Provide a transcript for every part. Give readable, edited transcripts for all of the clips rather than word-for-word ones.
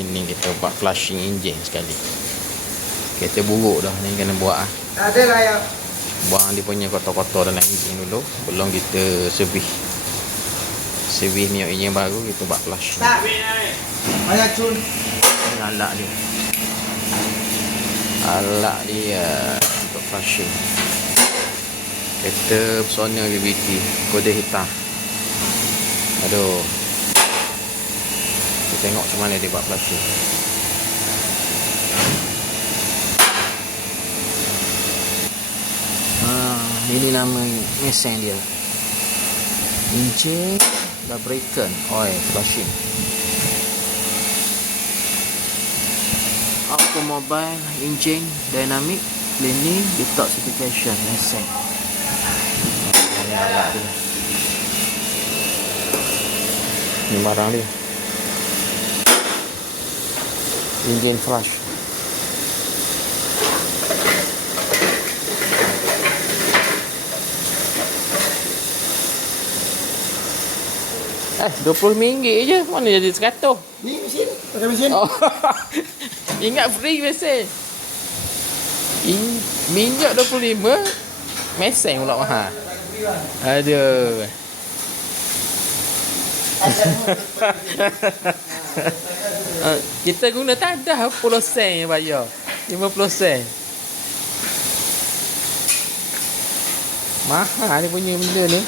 Ini kita buat flushing enjin sekali. Kereta buruk dah ni, kena buat Ada lah yang buang dia punya kotor-kotor dalam enjin dulu. Belum kita servis minyak enjin baru, kita buat flushing. tak. Banyak cun. Ini alat dia. Alat dia untuk flushing. Kereta Persona BBT kode hitam. Aduh. Kita tengok macam mana dia buat flushing. Ini nama mesin dia. Enjin lubricant oil flushing. Automobile engine dynamic cleaning detoxification mesin. Ini alat dia. Ini barang dia. Engine flush. RM20 je. Mana jadi 100? Ni mesin, pakai mesin. Oh. Ingat free mesin. Minyak 25, mesin pula mahal. Aduh. Kita guna tadah 10 sen bayar. 50 sen. Mahal ni punya benda ni.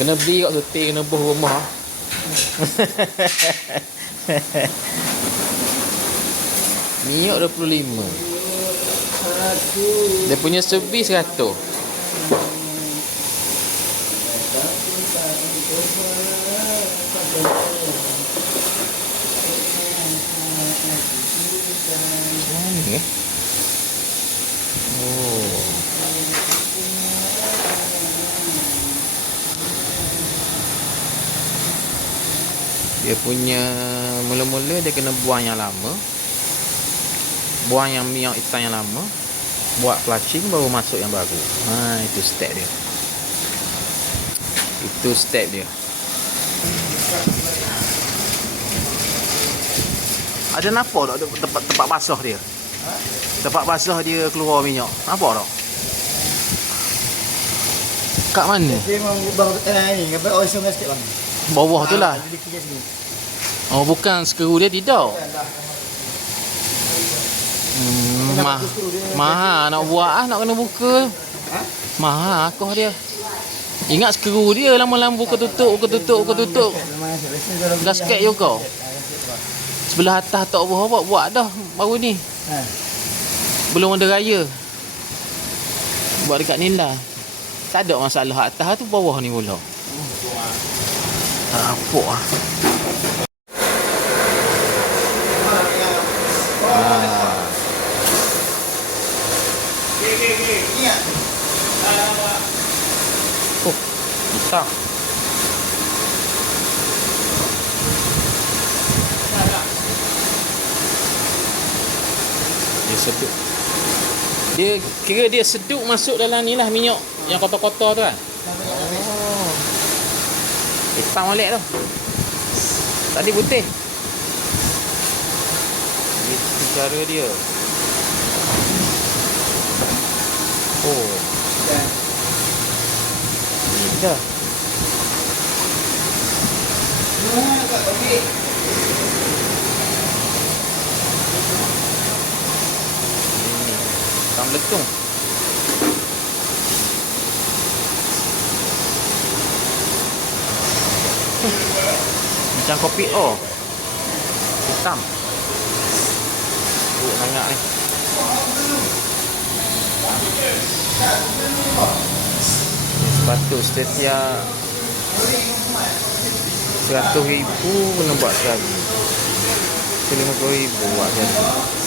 Kena beli kat sotik, kena buh rumah. Minyak 25. Dia punya servis 100. Ni oh. Dia punya mula-mula dia kena buang yang lama. Buang yang minyak hitam yang lama. Buat flushing baru masuk yang baru. Itu step dia. Itu step dia. Ada nampak tak tempat basah dia? Tempat basah dia keluar minyak. Nampak tak? Kat mana? Dia memang baru ni, apa oil sangat sikit bang. Bawah tu lah. Oh, bukan skru dia tidak. Mahal nak buat nak kena buka. Mahal akoh dia. Ingat skru dia lama-lama buka tutup. Gasket juga. Sebelah atas tak buat dah baru ni. Belum ada raya. Buat dekat ni lah. Tak ada masalah atas tu, bawah ni pula. Apa ah. Oh, hitam. Dia seduk. Dia kira dia seduk masuk dalam ni lah minyak yang kotor-kotor tu kan. Oh. Hitam balik tu. Tadi putih. Itu cara dia. Oh. Ni dah. Hitam letung. Macam kopi O. Hitam. Buruk sangat ni. Sepatu Setia 100,000 kena buat sekali. 50,000 buat sekali.